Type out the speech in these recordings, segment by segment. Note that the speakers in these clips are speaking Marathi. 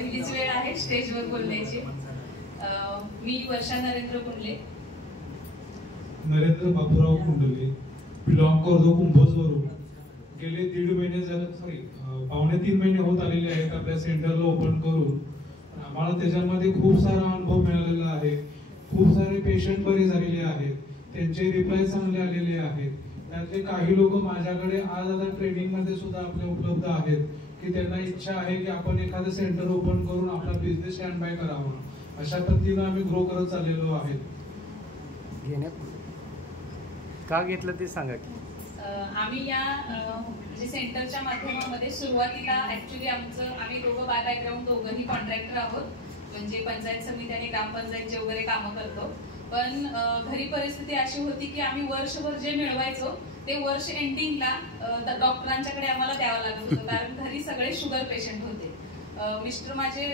पहिलीच वेळ आहे स्टेजवर बोलण्याची। मी वर्षा नरेंद्र कुंडले, नरेंद्र बाबूराव कुंडले, बिलॉंग करतो कुंभोजवरून। गेले 1.5 महिने झाले, पावणे 3 महिने होत आलेले आहेत आपल्या सेंटरला ओपन करून। आम्हाला त्याच्यामध्ये खूप सारा अनुभव मिळालेला आहे। खूप सारे पेशंट बरे झालेले आहेत, त्यांचे रिप्लाय चांगले आलेले आहेत। त्यातले काही लोक माझ्याकडे आज आता ट्रेनिंग मध्ये सुद्धा आपले उपलब्ध आहेत की त्यांना इच्छा आहे की आपण एखादं सेंटर ओपन करून आपला बिझनेस स्टँड बाय करावा। अशा पद्धतीने आम्ही ग्रो करत चाललेलो आहे। का घेतलं ते सांगा की। आम्ही या म्हणजे सेंटरच्या माध्यमामध्ये सुरुवातीला ऍक्च्युली आम्ही दोघं बाय बॅकग्राऊंड दोघंही कॉन्ट्रॅक्टर आहोत, म्हणजे पंचायत समिती आणि ग्रामपंचायतचे वगैरे कामं करतो। पण घरी परिस्थिती अशी होती की आम्ही वर्षभर जे मिळवायचो ते वर्ष एंडिंगला डॉक्टरांच्याकडे आम्हाला द्यावं लागत होतं, कारण घरी सगळे शुगर पेशंट होते। मिस्टर माझे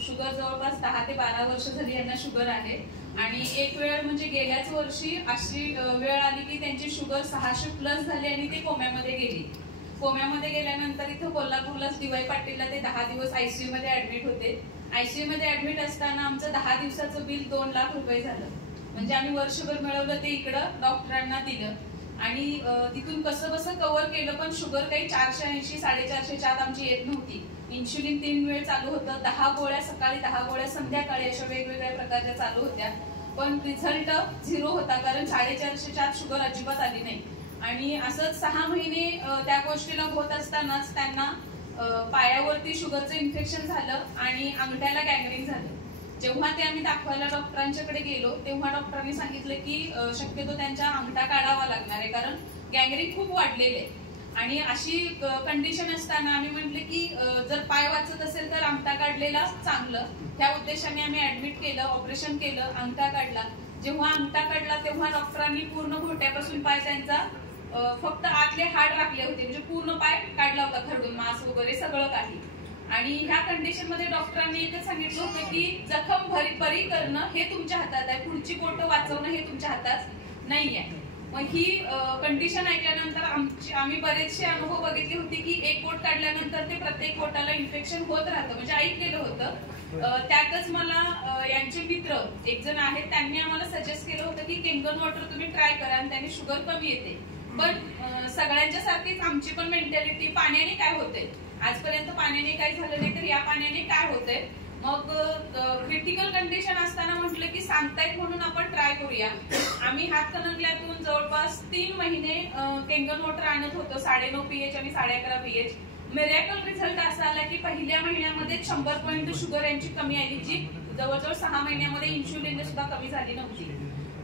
शुगर जवळपास 10 ते 12 वर्ष झाली यांना शुगर आहे। आणि एक वेळ म्हणजे गेल्याच वर्षी अशी वेळ आली की त्यांची शुगर 600+ झाली आणि ते कोम्यामध्ये गेली। कोम्यामध्ये गेल्यानंतर इथं कोल्हापूरलाच DY पाटीलला ते 10 दिवस ICU मध्ये ऍडमिट होते। ICU मध्ये ऍडमिट असताना आमचं 10 दिवसाचं बिल 2 लाख रुपये झालं। म्हणजे आम्ही वर्षभर मिळवलं ते इकडं डॉक्टरांना दिलं आणि तिथून कसं बसं कव्हर केलं, पण शुगर काही 480 450च्या आत आमची येत नव्हती। इन्शुलिन 3 वेळ चालू होतं, 10 गोळ्या सकाळी 10 गोळ्या संध्याकाळी, अशा वेगवेगळ्या प्रकारच्या चालू होत्या, पण रिझल्ट 0 होता, कारण 450च्या आत शुगर अजिबात आली नाही। आणि असंच 6 महिने त्या गोष्टीला होत असतानाच त्यांना पायावरती शुगरचं इन्फेक्शन झालं आणि अंगठ्याला गँग्रीन झालं। जेव्हा ते आम्ही दाखवायला डॉक्टरांच्याकडे गेलो तेव्हा डॉक्टरांनी सांगितलं की शक्यतो त्यांच्या अंगठा काढावा लागणार आहे, कारण गँग्रीन खूप वाढलेले आहे। आणि अशी कंडिशन असताना आम्ही म्हटले की जर पाय वाचत असेल तर अंगठा काढलेला चांगलं। त्या उद्देशाने आम्ही ऍडमिट केलं, ऑपरेशन केलं, अंगठा काढला। जेव्हा अंगठा काढला तेव्हा डॉक्टरांनी पूर्ण घोट्यापासून पाय त्यांचा फक्त आतले हाड राखले होते, म्हणजे पूर्ण पाय काढला होता, खरडून मांस वगैरे सगळं काही। आणि ह्या कंडिशन मध्ये डॉक्टरांनी एकच सांगितलं होतं की जखम बरी करणं हे तुमच्या हातात आहे, पुढची बोटं वाचवणं हे तुमच्या हातात नाही आहे। मग ही कंडिशन ऐकल्यानंतर आम्ही बरेचसे अनुभव बघितले होते की एक बोट काढल्यानंतर ते प्रत्येक बोटाला इन्फेक्शन होत राहतं, म्हणजे ऐकलेलं होतं। त्यातच मला यांचे मित्र एक जण आहेत, त्यांनी आम्हाला सजेस्ट केलं होतं की केंगन वॉटर तुम्ही ट्राय करा आणि त्याने शुगर कमी येते। पण सगळ्यांच्या सारखीच आमची पण मेंटॅलिटी, पाण्याने काय होते, आजपर्यंत पाण्याने काय झालं नाही तर या पाण्याने काय होतंय। मग क्रिटिकल कंडिशन असताना म्हटलं की सांगतायत म्हणून आपण ट्राय करूया। आम्ही हातकणंगल्यातून जवळपास 3 महिने केंगन वॉटर आणत होतो, 9.5 pH आणि 11.5 pH। मिरॅकल रिझल्ट असा आला की पहिल्या महिन्यामध्ये 100 पॉइंट शुगर यांची कमी आली, जी जवळजवळ 6 महिन्यामध्ये इन्शुलिन सुद्धा कमी झाली नव्हती।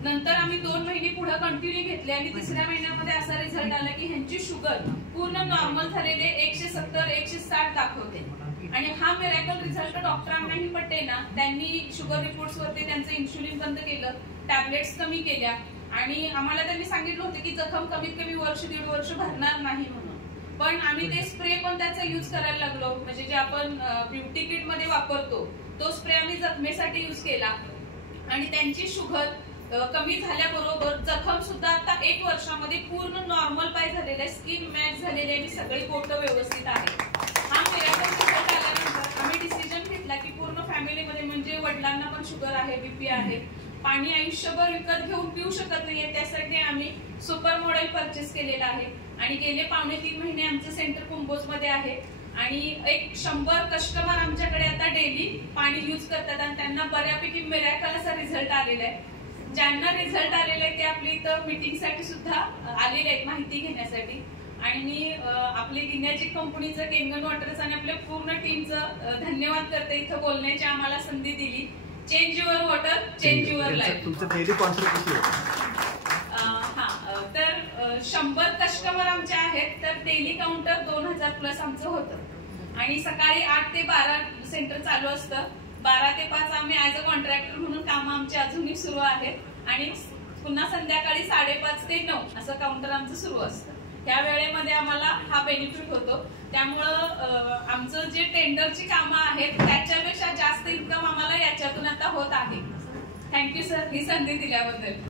नंतर आम्ही 2 महिने पुढे कंटिन्यू घेतले आणि 3ऱ्या महिन्यामध्ये असा रिझल्ट आला की ह्यांची शुगर पूर्ण नॉर्मल झालेले 170 160 दाखवते। आणि हा मिरॅकल रिझल्ट डॉक्टरांनाही पटेना, त्यांनी शुगर रिपोर्ट्स वरती त्यांचं इन्शुलिन बंद केलं, टॅबलेट्स कमी केल्या आणि आम्हाला त्यांनी सांगितलं होतं की जखम कमीत कमी वर्ष 1.5 वर्ष भरणार नाही म्हणून। पण आम्ही ते स्प्रे पण त्याचा यूज करायला लागलो, म्हणजे जे आपण ब्युटी किट मध्ये वापरतो तो स्प्रे आम्ही जखमेसाठी यूज केला आणि त्यांची शुगर कमी झाल्याबरोबर जखम सुद्धा आता 1 वर्षामध्ये पूर्ण नॉर्मल पाय झालेले, स्किन मॅच झालेले आणि सगळी बोटं व्यवस्थित आहे। हा मिरॅकल रिझल्ट आल्यानंतर आम्ही डिसिजन घेतला की पूर्ण फॅमिलीमध्ये, म्हणजे वडिलांना पण शुगर आहे, BP आहे, पाणी आयुष्यभर विकत घेऊन पिऊ शकत नाहीये, त्यासाठी आम्ही सुपर मॉडेल परचेस केलेला आहे। आणि गेले पावणे 3 महिने आमचं सेंटर कुंभोजमध्ये आहे आणि एक 100 कस्टमर आमच्याकडे आता डेली पाणी यूज करतात आणि त्यांना बऱ्यापैकी मिरॅकल असा रिझल्ट आलेला आहे। ज्यांना रिझल्ट आलेला आहे ते आपली इथं मीटिंगसाठी सुद्धा आलेले आहेत, माहिती घेण्यासाठी। आणि मी आपली गिन्याजिक कंपनीचं, केंगन वॉटरचं आणि आपल्या पूर्ण टीमचं धन्यवाद करते, इथं बोलण्याची आम्हाला संधी दिली। Change your water, change your life. तुमचं डेली कॉन्ट्रीब्युशन तर 100 कस्टमर आमचे आहेत, तर डेली काउंटर 2000+ आमचं होतं। आणि सकाळी 8 ते 12 सेंटर चालू असतं, 12 ते 5 आम्ही ऍज अ कॉन्ट्रॅक्टर म्हणून कामं आमची अजूनही सुरू आहेत आणि पुन्हा संध्याकाळी 5:30 ते 9 असं काउंटर आमचं सुरू असतं। त्या वेळेमध्ये आम्हाला हा बेनिफिट होतो, त्यामुळं आमचं जे टेंडरची कामं आहेत त्याच्यापेक्षा जास्त इन्कम आम्हाला याच्यातून आता होत आहे। थँक्यू सर, ही संधी दिल्याबद्दल।